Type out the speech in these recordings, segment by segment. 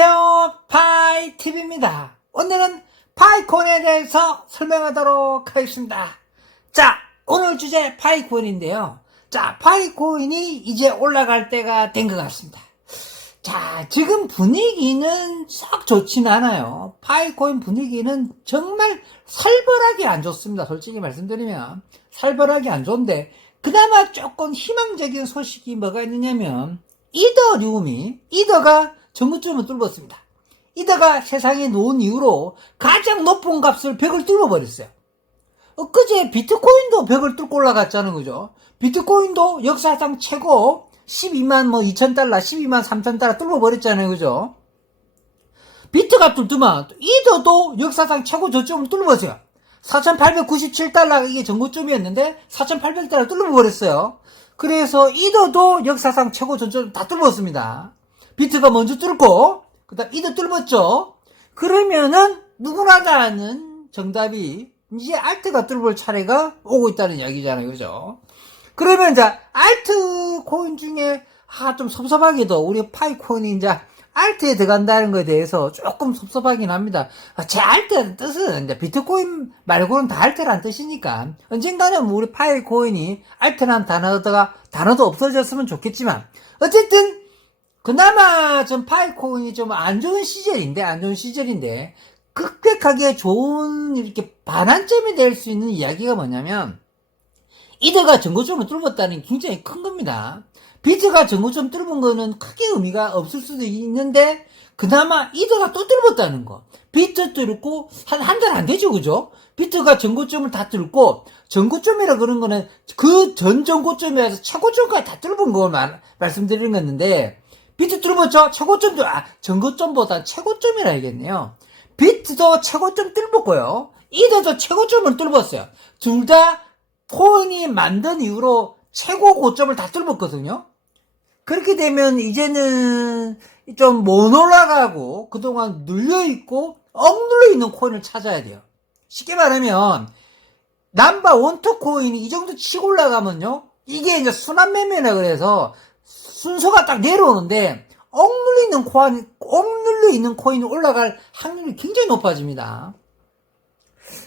안녕하세요. 파이TV입니다. 오늘은 파이콘에 대해서 설명하도록 하겠습니다. 자, 오늘 주제 파이콘인데요. 자, 파이코인이 이제 올라갈 때가 된 것 같습니다. 자, 지금 분위기는 썩 좋진 않아요. 파이코인 분위기는 정말 살벌하게 안 좋습니다. 솔직히 말씀드리면. 살벌하게 안 좋은데, 그나마 조금 희망적인 소식이 뭐가 있느냐면, 이더리움이, 이더가 전구점을 뚫었습니다. 이더가 세상에 놓은 이후로 가장 높은 값을 100을 뚫어버렸어요. 엊그제 비트코인도 100을 뚫고 올라갔자는 거죠. 비트코인도 역사상 최고 12만 뭐 2천 달러, 12만 3천 달러 뚫어버렸잖아요. 그죠? 비트가 뚫더만 이더도 역사상 최고 저점을 뚫어버렸어요. 4,897달러가 이게 전고점이었는데 4,800달러 뚫어버렸어요. 그래서 이더도 역사상 최고 저점 다 뚫었습니다. 비트가 먼저 뚫고 그다음 이더 뚫었죠. 그러면은 누구나 다 아는 정답이 이제 알트가 뚫을 차례가 오고 있다는 이야기잖아요. 그죠? 그러면 이제 알트 코인 중에 아 좀 섭섭하게도 우리 파이 코인이 이제 알트에 들어간다는 것에 대해서 조금 섭섭하긴 합니다. 아, 제 알트라는 뜻은 이제 비트코인 말고는 다 알트라는 뜻이니까 언젠가는 뭐 우리 파이코인이 알트라는 단어가 단어도 없어졌으면 좋겠지만 어쨌든 그나마 좀 파이코인이 좀 안 좋은 시절인데 안 좋은 시절인데 급격하게 좋은 이렇게 반환점이 될 수 있는 이야기가 뭐냐면 이더가 전고점을 뚫었다는 게 굉장히 큰 겁니다. 비트가 전고점 뚫은 거는 크게 의미가 없을 수도 있는데 그나마 이더가 또 뚫었다는 거. 비트 뚫고 한 한 달 안 되죠, 그죠? 비트가 전고점을 다 뚫고 전고점이라 그런 거는 그 전 전고점에서 최고점까지 다 뚫은 걸 말, 말씀드리는 건데 비트 뚫었죠? 최고점도 아 전고점보다 최고점이라 해야겠네요. 비트도 최고점 뚫었고요. 이더도 최고점을 뚫었어요. 둘 다 코인이 만든 이후로 최고 고점을 다 뚫었거든요. 그렇게 되면 이제는 좀 못 올라가고 그동안 눌려있고 억눌려 있는 코인을 찾아야 돼요. 쉽게 말하면 남바 원투 코인이 이 정도 치고 올라가면요. 이게 이제 순환 매매라 그래서 순서가 딱 내려오는데 억눌려 있는 코인, 억눌려 있는 코인이 올라갈 확률이 굉장히 높아집니다.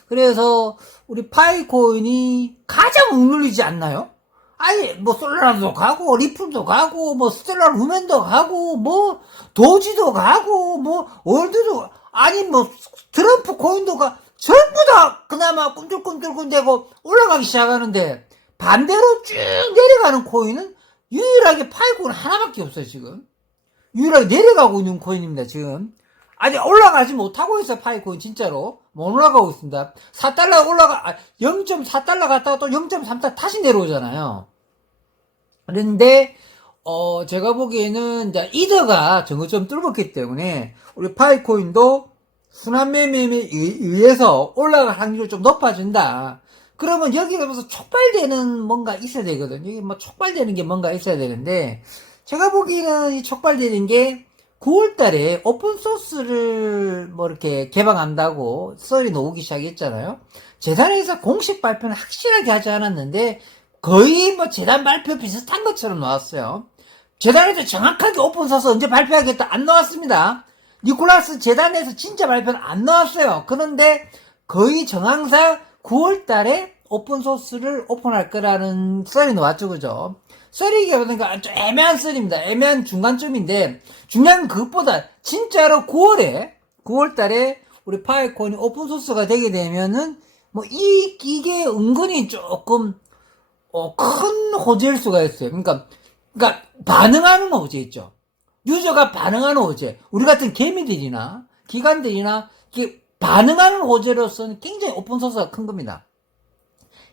그래서 우리 파이코인이 가장 억눌리지 않나요? 아니 뭐 솔라나도 가고 리플도 가고 뭐 스텔라 루멘도 가고 뭐 도지도 가고 뭐 월드도 아니 뭐 트럼프 코인도 가 전부 다 그나마 꿈틀꿈틀꿈틀대고 올라가기 시작하는데 반대로 쭉 내려가는 코인은 유일하게 파이코인 하나밖에 없어요 지금. 유일하게 내려가고 있는 코인입니다 지금. 아니 올라가지 못하고 있어 파이코인 진짜로. 못 올라가고 있습니다. 4달러 올라가 아, 0.4달러 갔다가 또 0.3달러 다시 내려오잖아요. 그런데 어 제가 보기에는 이제 이더가 정거점 뚫었기 때문에 우리 파이코인도 순환매매에 의해서 올라갈 확률이 좀 높아진다. 그러면 여기 가면서 촉발되는 뭔가 있어야 되거든요. 여기 뭐 촉발되는 게 뭔가 있어야 되는데 제가 보기에는 이 촉발되는 게 9월 달에 오픈 소스를 뭐 이렇게 개방한다고 썰이 나오기 시작했잖아요. 재단에서 공식 발표는 확실하게 하지 않았는데 거의 뭐 재단 발표 비슷한 것처럼 나왔어요. 재단에서 정확하게 오픈 소스 언제 발표하겠다 안 나왔습니다. 니콜라스 재단에서 진짜 발표는 안 나왔어요. 그런데 거의 정황상 9월 달에 오픈 소스를 오픈할 거라는 썰이 나왔죠, 그죠? 썰이가 보니까 좀 애매한 썰입니다. 애매한 중간점인데, 중요한 건 그것보다 진짜로 9월에, 9월 달에 우리 파이콘이 오픈 소스가 되게 되면은, 뭐, 이, 이게 은근히 조금, 어, 큰 호재일 수가 있어요. 그러니까, 그러니까, 반응하는 호재 있죠. 유저가 반응하는 호재, 우리 같은 개미들이나 기관들이나 이게 반응하는 호재로서는 굉장히 오픈소스가 큰 겁니다.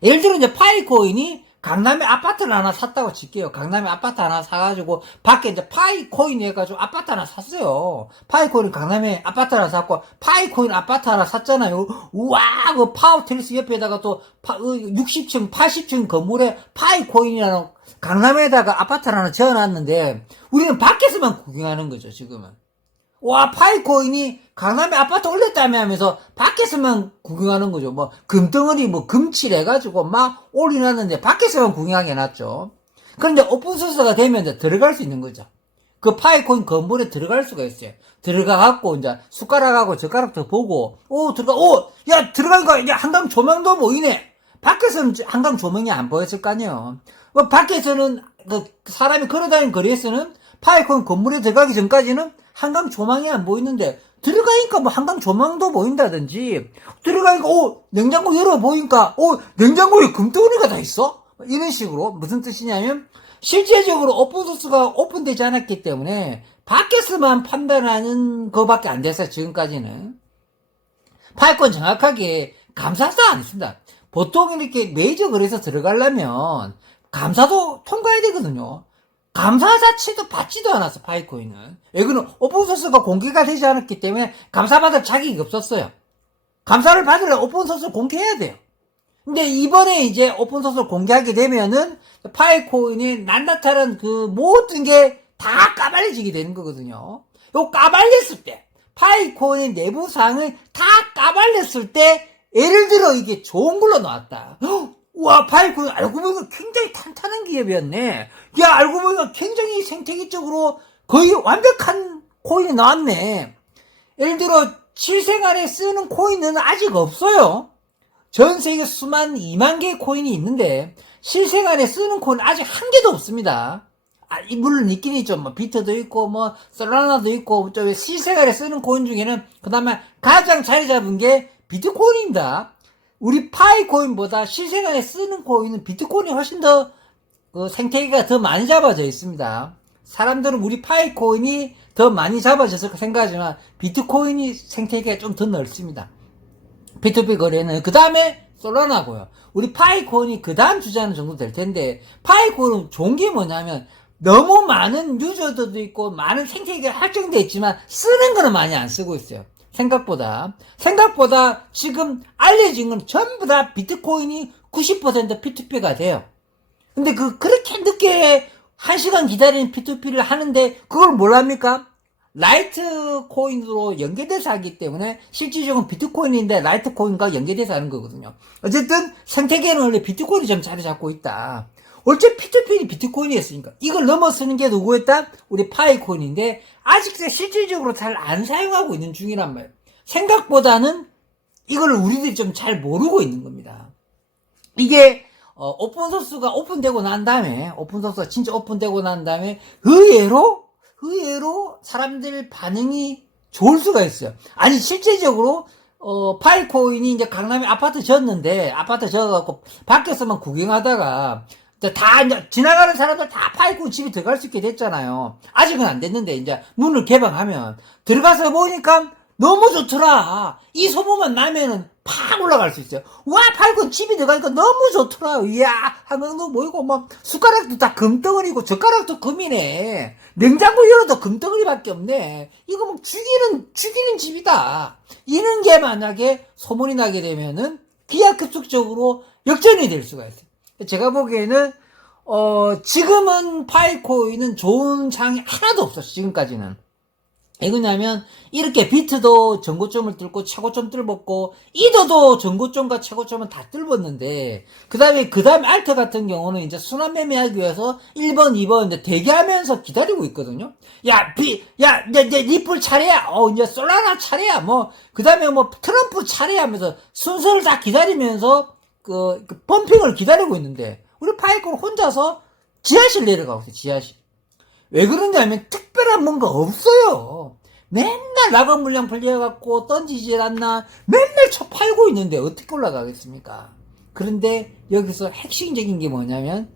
예를 들어 이제 파이코인이 강남에 아파트를 하나 샀다고 칠게요. 강남에 아파트 하나 사가지고 밖에 이제 파이코인 해가지고 아파트 하나 샀어요. 파이코인 강남에 아파트 하나 샀고 파이코인 아파트 하나 샀잖아요. 우와 그 파워테니스 옆에다가 또 60층 80층 건물에 파이코인이라는 강남에다가 아파트 하나 지어놨는데 우리는 밖에서만 구경하는 거죠 지금은. 와 파이 코인이 강남에 아파트 올렸다며 하면서 밖에서만 구경하는 거죠. 뭐 금덩어리 뭐 금칠해가지고 막 올려놨는데 밖에서만 구경하게 해놨죠. 그런데 오픈소스가 되면 이제 들어갈 수 있는 거죠. 그 파이코인 건물에 들어갈 수가 있어요. 들어가갖고, 이제, 숟가락하고 젓가락도 보고, 오, 들어가, 오! 야, 들어가니까, 이제 한강 조명도 보이네! 밖에서는 한강 조명이 안 보였을 거 아니에요. 뭐, 밖에서는, 그, 사람이 걸어다니는 거리에서는 파이코인 건물에 들어가기 전까지는 한강 조망이 안 보이는데, 들어가니까 뭐 한강 조망도 보인다든지, 들어가니까, 오, 냉장고 열어 보니까, 오, 냉장고에 금덩어리가 다 있어? 이런 식으로. 무슨 뜻이냐면, 실제적으로 오픈소스가 오픈되지 않았기 때문에 밖에서만 판단하는 거밖에 안 됐어요, 지금까지는. 파이권 정확하게 감사도 안 했습니다. 보통 이렇게 메이저 거래에서 들어가려면 감사도 통과해야 되거든요. 감사 자체도 받지도 않았어, 파이코인은. 여기는 오픈소스가 공개가 되지 않았기 때문에 감사받을 자격이 없었어요. 감사를 받으려면 오픈소스 공개해야 돼요. 근데 이번에 이제 오픈소스를 공개하게 되면은 파이코인이 낱낱한 그 모든 게 다 까발려지게 되는 거거든요. 요 까발렸을 때, 파이코인의 내부 사항을 다 까발렸을 때, 예를 들어 이게 좋은 걸로 나왔다. 헉, 와, 파이코인 알고 보니까 굉장히 탄탄한 기업이었네. 야, 알고 보니까 굉장히 생태계적으로 거의 완벽한 코인이 나왔네. 예를 들어, 실생활에 쓰는 코인은 아직 없어요. 전 세계 수만 2만 개의 코인이 있는데 실생활에 쓰는 코인 아직 한 개도 없습니다. 아, 이 물론 있긴 있죠. 뭐 비트도 있고 뭐 솔라나도 있고 저 실생활에 쓰는 코인 중에는 그다음에 가장 자리 잡은 게 비트코인입니다. 우리 파이 코인보다 실생활에 쓰는 코인은 비트코인이 훨씬 더그 생태계가 더 많이 잡아져 있습니다. 사람들은 우리 파이 코인이 더 많이 잡아져서 생각하지만 비트코인이 생태계가 좀 더 넓습니다. P2P 거래는 그 다음에 솔라나고요. 우리 파이콘이 그 다음 주자는 정도 될 텐데 파이콘은 좋은 게 뭐냐면 너무 많은 유저들도 있고 많은 생태계가 확정돼 있지만 쓰는 거는 많이 안 쓰고 있어요. 생각보다 생각보다 지금 알려진 건 전부 다 비트코인이 90% P2P가 돼요. 근데 그 그렇게 늦게 한 시간 기다리는 P2P를 하는데 그걸 뭘합니까? 라이트 코인으로 연계돼서 하기 때문에 실질적으로 비트코인인데 라이트 코인과 연계돼서 하는 거거든요. 어쨌든 생태계는 원래 비트코인이 좀 자리 잡고 있다. 어째 P2P는 비트코인이었으니까 이걸 넘어서는 게 누구였다? 우리 파이코인인데 아직 실질적으로 잘 안 사용하고 있는 중이란 말이에요. 생각보다는 이걸 우리들이 좀 잘 모르고 있는 겁니다. 이게 어, 오픈소스가 오픈되고 난 다음에 오픈소스가 진짜 오픈되고 난 다음에 의외로 의외로 사람들 반응이 좋을 수가 있어요. 아니 실제적으로 어, 파이코인이 이제 강남에 아파트 졌는데 아파트 져갖고 밖에서만 구경하다가 이제 다 이제 지나가는 사람들 다 파이코인 집에 들어갈 수 있게 됐잖아요. 아직은 안 됐는데 이제 문을 개방하면 들어가서 보니까 너무 좋더라. 이 소문만 나면은 팍 올라갈 수 있어요. 와, 파이콘 집에 들어가니까 너무 좋더라. 이야, 한강도 모이고, 막, 숟가락도 다 금덩어리고, 젓가락도 금이네. 냉장고 열어도 금덩어리밖에 없네. 이거 뭐 죽이는, 죽이는 집이다. 이런 게 만약에 소문이 나게 되면은 기하급수적으로 역전이 될 수가 있어요. 제가 보기에는, 어, 지금은 파이코인은 좋은 장이 하나도 없어, 지금까지는. 이거냐면 이렇게 비트도 전고점을 뚫고 최고점 뚫었고 이더도 전고점과 최고점은 다 뚫었는데 그 다음에 그 다음에 알트 같은 경우는 이제 순환 매매하기 위해서 1번 2번 이제 대기하면서 기다리고 있거든요. 야비야 이제, 이제 리플 차례야. 어 이제 솔라나 차례야. 뭐 그 다음에 뭐 트럼프 차례 하면서 순서를 다 기다리면서 그, 그 펌핑을 기다리고 있는데 우리 파이콘 혼자서 지하실 내려가고 있어요 지하실 왜 그러냐면 특별한 뭔가 없어요. 맨날 낙원 물량 불려갖고 던지질 않나 맨날 쳐 팔고 있는데 어떻게 올라가겠습니까? 그런데 여기서 핵심적인 게 뭐냐면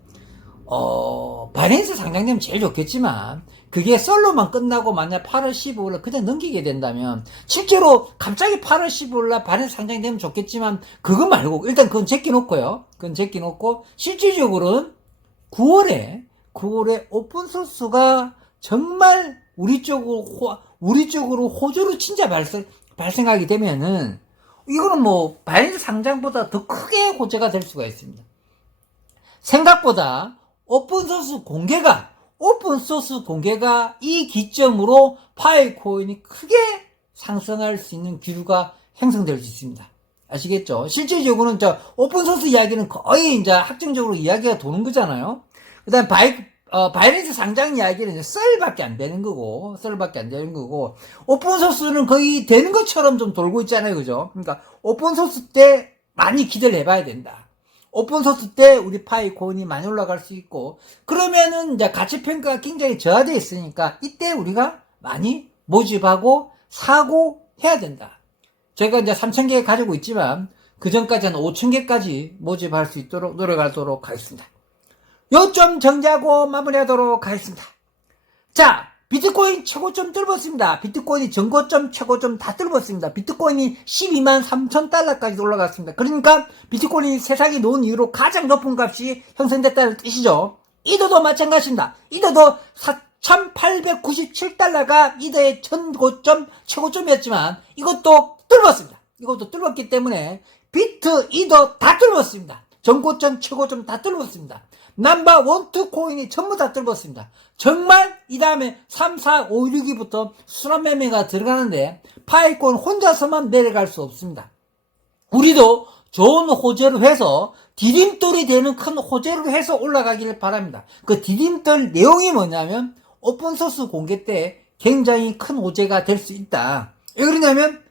어 바렌스 상장되면 제일 좋겠지만 그게 썰로만 끝나고 만약 8월 15일 그냥 넘기게 된다면 실제로 갑자기 8월 15일 바렌스 상장되면 좋겠지만 그거 말고 일단 그건 제끼놓고요. 그건 제끼놓고 실질적으로는 9월에 9월에 오픈 소스가 정말 우리 쪽으로 호, 우리 쪽으로 호조로 진짜 발생 발생하게 되면은 이거는 뭐 바이낸스 상장보다 더 크게 호재가 될 수가 있습니다. 생각보다 오픈 소스 공개가 오픈소스 공개가 이 기점으로 파일 코인이 크게 상승할 수 있는 기류가 형성될 수 있습니다. 아시겠죠? 실질적으로는 저 오픈소스 이야기는 거의 이제 확정적으로 이야기가 도는 거잖아요. 그 다음에 바이, 어, 바이낸스 상장 이야기는 썰밖에 안 되는 거고, 썰밖에 안 되는 거고, 오픈소스는 거의 되는 것처럼 좀 돌고 있잖아요. 그죠? 그러니까, 오픈소스 때 많이 기대를 해봐야 된다. 오픈소스 때 우리 파이콘이 많이 올라갈 수 있고, 그러면은 이제 가치평가가 굉장히 저하되어 있으니까, 이때 우리가 많이 모집하고, 사고 해야 된다. 제가 이제 3,000개 가지고 있지만, 그 전까지 한 5,000개까지 모집할 수 있도록 노력하도록 하겠습니다. 요점 정리하고 마무리하도록 하겠습니다. 자, 비트코인 최고점 뚫었습니다. 비트코인이 전고점, 최고점 다 뚫었습니다. 비트코인이 12만 3천 달러까지 올라갔습니다. 그러니까 비트코인이 세상에 놓은 이후로 가장 높은 값이 형성됐다는 뜻이죠. 이더도 마찬가지입니다. 이더도 4,897달러가 이더의 전고점, 최고점이었지만 이것도 뚫었습니다. 이것도 뚫었기 때문에 비트, 이더 다 뚫었습니다. 전고점, 최고점 다 뚫었습니다. 남바 원투 코인이 전부 다 뚫었습니다. 정말 이 다음에 3, 4, 5, 6위부터 순환 매매가 들어가는데 파이콘 혼자서만 내려갈 수 없습니다. 우리도 좋은 호재를 해서 디딤돌이 되는 큰 호재를 해서 올라가기를 바랍니다. 그 디딤돌 내용이 뭐냐면 오픈소스 공개 때 굉장히 큰 호재가 될 수 있다. 왜 그러냐면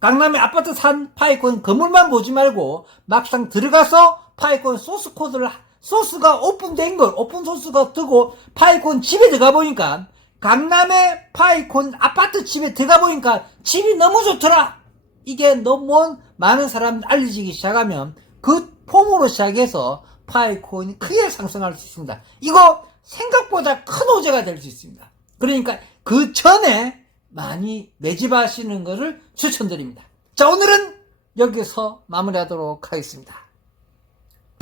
강남에 아파트 산 파이콘 건물만 보지 말고 막상 들어가서 파이콘 소스 코드를 소스가 오픈된 걸 오픈 소스가 뜨고 파이콘 집에 들어가 보니까 강남의 파이콘 아파트 집에 들어가 보니까 집이 너무 좋더라. 이게 너무 많은 사람 알려지기 시작하면 그 폼으로 시작해서 파이콘이 크게 상승할 수 있습니다. 이거 생각보다 큰 호재가 될 수 있습니다. 그러니까 그 전에 많이 매집하시는 것을 추천드립니다. 자, 오늘은 여기서 마무리하도록 하겠습니다.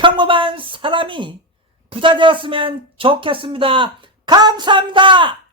평범한 사람이 부자 되었으면 좋겠습니다. 감사합니다.